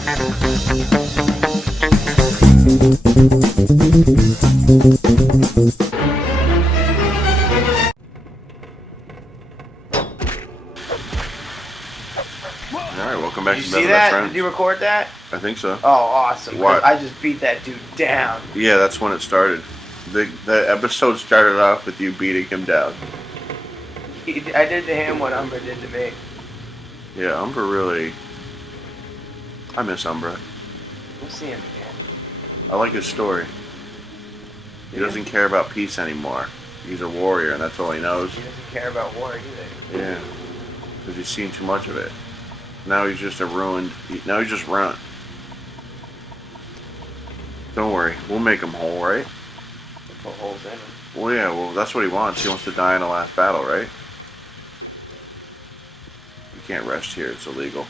Alright, welcome back Did to you see that? Did you record that? I think so. Oh, awesome. What? I just beat that dude down. Yeah, that's when it started. The episode started off with you beating him down. I did to him what Umber did to me. Yeah, Umber really... I miss Umber. We'll see him again. I like his story. He doesn't care about peace anymore. He's a warrior, and that's all he knows. He doesn't care about war either. Yeah, because he's seen too much of it. Now he's just now he's just ruined. Don't worry, we'll make him whole, right? Put holes in him. Well, yeah, well, that's what he wants. He wants to die in the last battle, right? You can't rest here, it's illegal.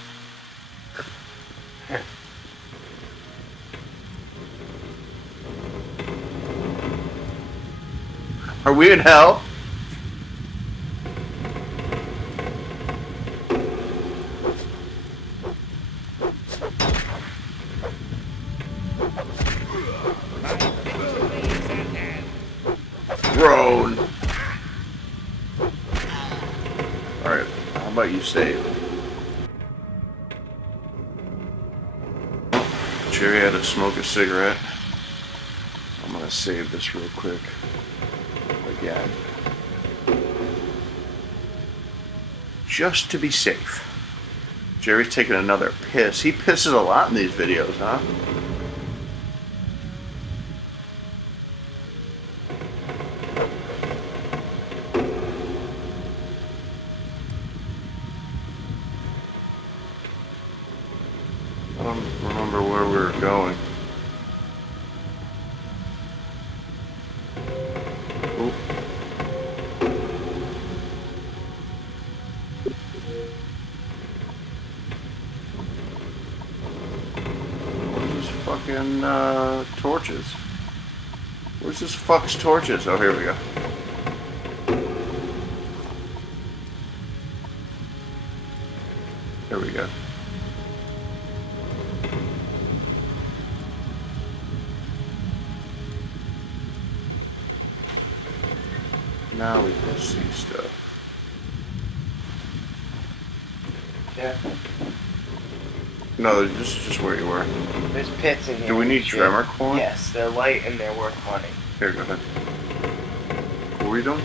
Are we in hell? Groan. Alright, how about you save? Jerry had to smoke a cigarette. I'm gonna save this real quick. Again. Just to be safe. Jerry's taking another piss. He pisses a lot in these videos, huh? I don't remember where we were going. Ooh. Where's this fucking torches? Where's this fuck's torches? Oh, here we go. Here we go. Now we can see stuff. Yeah. No, this is just where you were. There's pits in here. Do we need tremor coin? Yes, they're light and they're worth money. Here, go ahead. What were you doing?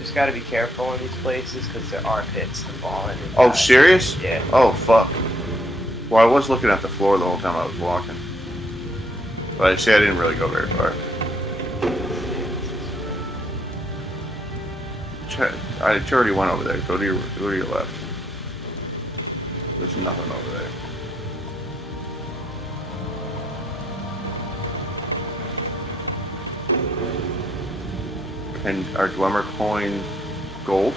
Just gotta be careful in these places because there are pits to fall in. Oh, serious? Yeah. Oh, fuck. Well, I was looking at the floor the whole time I was walking. But I see I didn't really go very far. I already went over there. Go to your left. There's nothing over there. And are Dwemer coin gold?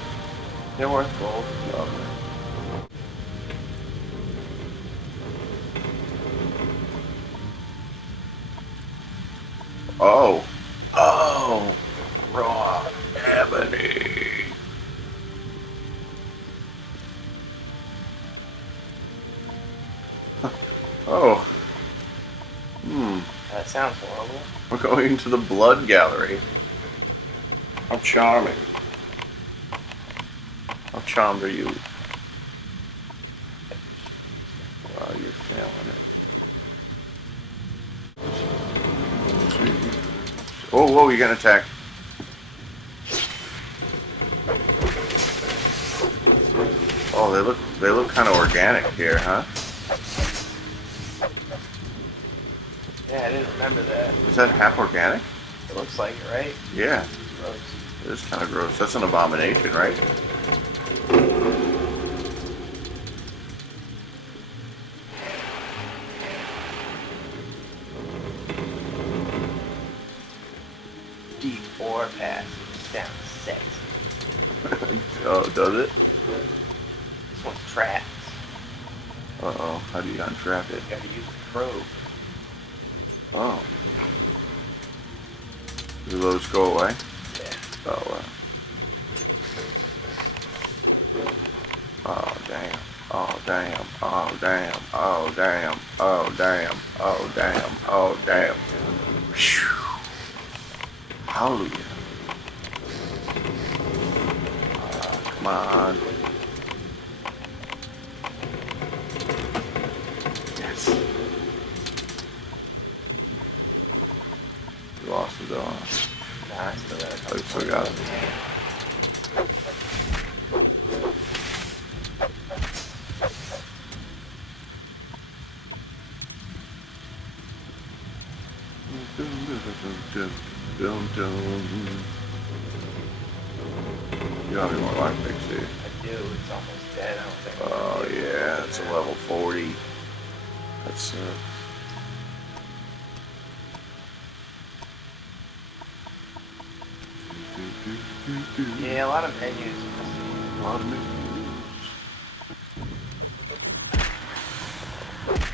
They're worth gold. Okay. Oh. Oh. Raw ebony. Oh. That sounds horrible. We're going into the blood gallery. How charming. How charmed are you? Wow, you're failing it. Oh, whoa, you got attacked. Oh, they look kind of organic here, huh? Yeah, I didn't remember that. Is that half organic? It looks like it, right? Yeah. Gross. It is kind of gross. That's an abomination, right? Deep ore passage. Sounds sexy. Oh, does it? This one's trapped. Uh-oh. How do you untrap it? You gotta use the probe. Oh. Do those go away? Yeah. Oh, oh, damn. Oh damn. Oh damn. Oh damn. Oh damn. Oh damn. Oh damn. Phew. Hallelujah. Come on. Yes. You lost the door. Nah, I still got a Oh, couple. you still got it. You don't have any more lockpicks, do you? I do. It's almost dead. I don't think. I'm Oh gonna be able to yeah, open it's a it. level 40. That's Yeah, a lot of menus. a lot of menus.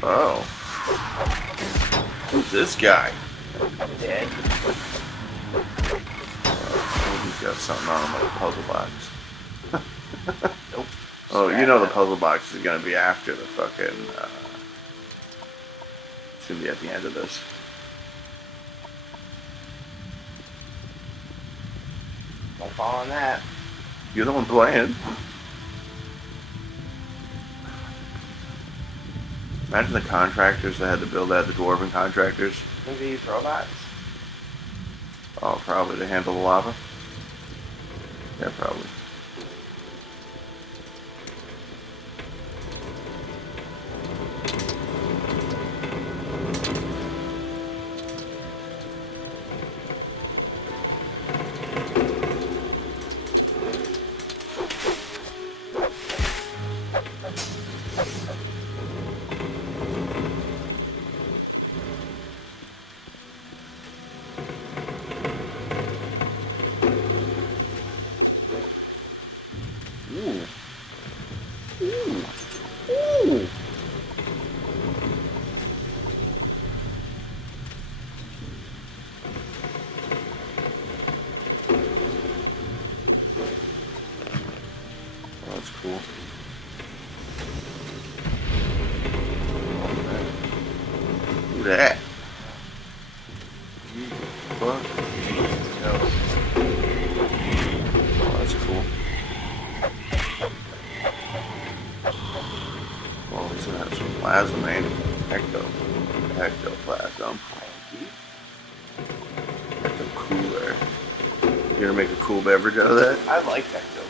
Oh, who's this guy? Dead. Oh, he's got something on him like a puzzle box. Nope. Oh, you know the Scrap puzzle box is gonna be after the fucking. It's gonna be at the end of this. Don't fall on that. You're the one playing. Imagine the contractors that had to build that, the dwarven contractors. Maybe use robots. Oh, probably to handle the lava. Yeah, probably. Ooh. Ooh. Ooh. Oh, that's cool. Look at that. Fuck. Oh, that's cool. Well, he's gonna have some plasma, ain't he? Ectoplasm. Ecto cooler. You gonna make a cool beverage out of that? I like that though.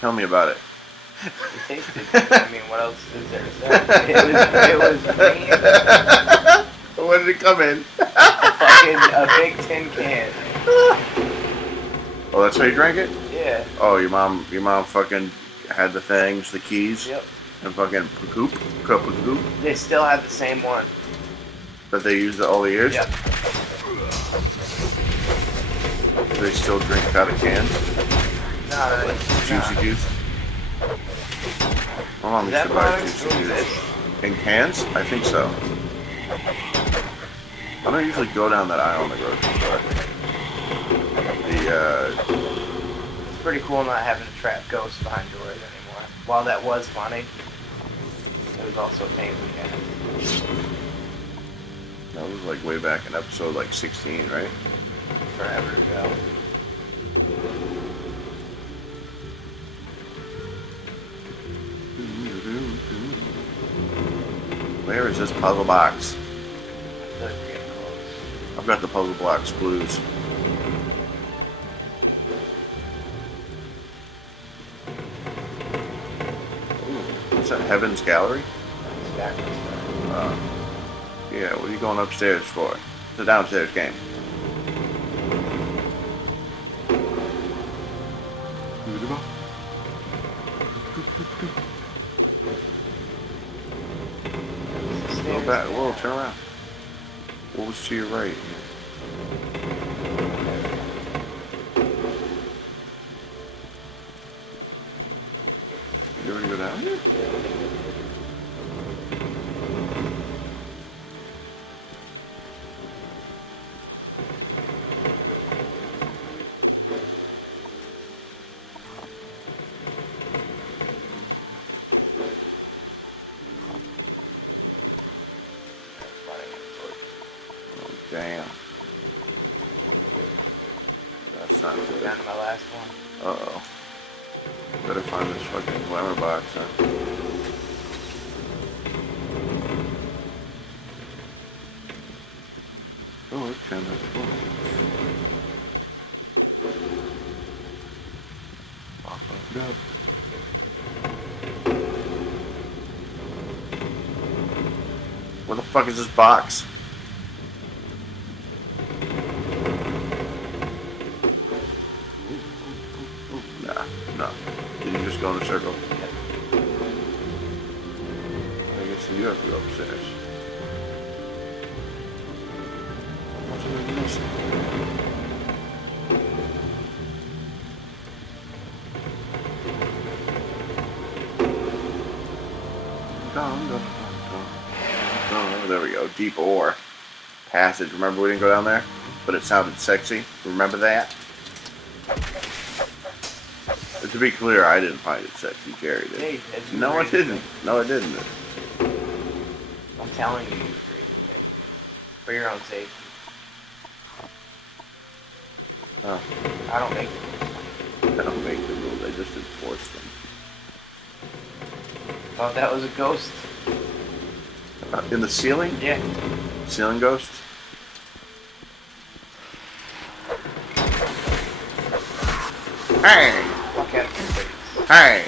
Tell me about it. It tasted good. I mean, what else is there to say? It was green. When did it come in? A big tin can. Oh, that's how you drank it? Yeah. Oh, your mom fucking had the things, the keys, Yep. and fucking cup of goop They still have the same one. that they used all the years. Yep. They still drink out of cans, No, juicy juice. My mom Is used that to buy product juicy still juice exist? in cans. I think so. I don't usually go down that aisle in the grocery store. It's pretty cool not having to trap ghosts behind doors anymore. While that was funny, it was also a pain in the ass. That was like way back in episode like 16, right? Forever ago. Where is this puzzle box? I feel like we're getting close. I've got the puzzle box blues. Ooh, what's that? Heaven's Gallery? It's backwards though. Yeah, what are you going upstairs for? It's a downstairs game. Go back. Whoa, turn around. What was to your right? You ready to go down here? Right down to my last one. Uh-oh. Better find this fucking glamour box, huh? Oh, it's kind of cool. Good. Where the fuck is this box? Nah, no. Did you just go in a circle? I guess you have to go upstairs. What's it missing? Oh, there we go. Deep ore. Passage. Remember we didn't go down there? But it sounded sexy. Remember that? But to be clear, I didn't find it sexy. Jerry did. Hey, No, I didn't. No, I didn't. I'm telling you, you agreed with me. For your own safety. Oh, I don't make them. I don't make the rules. I just enforce them. Thought that was a ghost. In the ceiling? Yeah. Ceiling ghost? Hey! Fuck out of your face. Hey!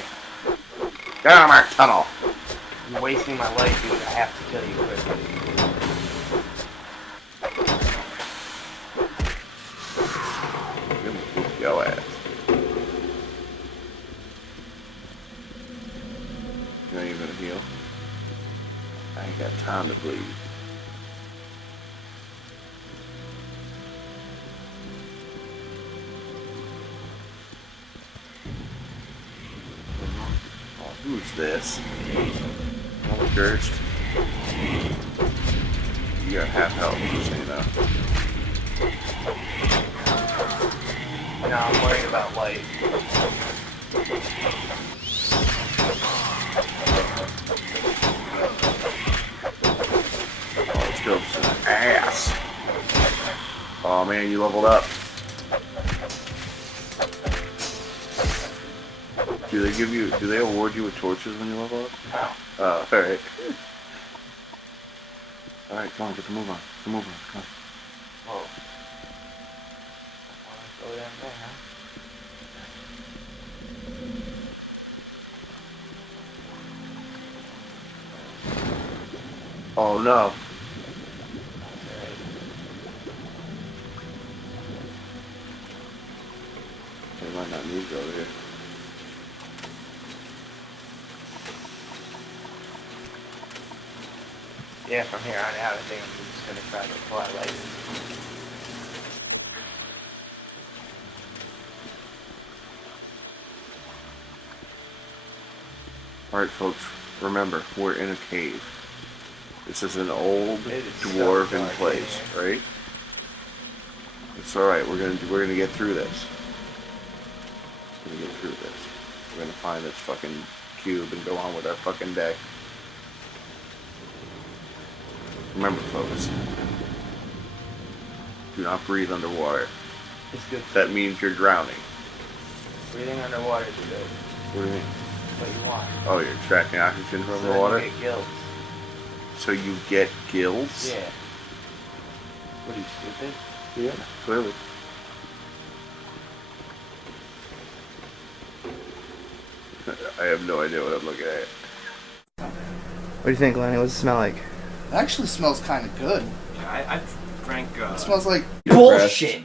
Get out of my tunnel! You're wasting my life, dude. I have to kill you quickly. You're gonna whoop your ass. You ain't gonna heal? I ain't got time to bleed. Oh, who's this? Oh, cursed. You got half health, just so you know. No, I'm worried about light. Oh, let's go to the ass. Oh man, you leveled up. Do they award you with torches when you level up? No. Oh, alright. Alright, come on, get the move on. Get the move on, come on. Whoa. I want to go down there, huh? Oh no. They might not need to go over here. Yeah, from here on out, I think I'm just gonna try to apply light. Alright folks, remember, we're in a cave. This is an old It is so dwarven dark place, in here. right? It's alright, we're gonna get through this. We're gonna get through this. We're gonna find this fucking cube and go on with our fucking day. Remember folks, do not breathe underwater. It's good. That means you're drowning. Breathing underwater is good. What do you mean? What do you want? Oh, you're extracting oxygen from So the then water? you get gills. So you get gills? Yeah. What are you, stupid? Yeah, clearly. I have no idea what I'm looking at. What do you think, Lenny? What's it smell like? It actually smells kind of good. Yeah, I've drank. It smells like Bullshit!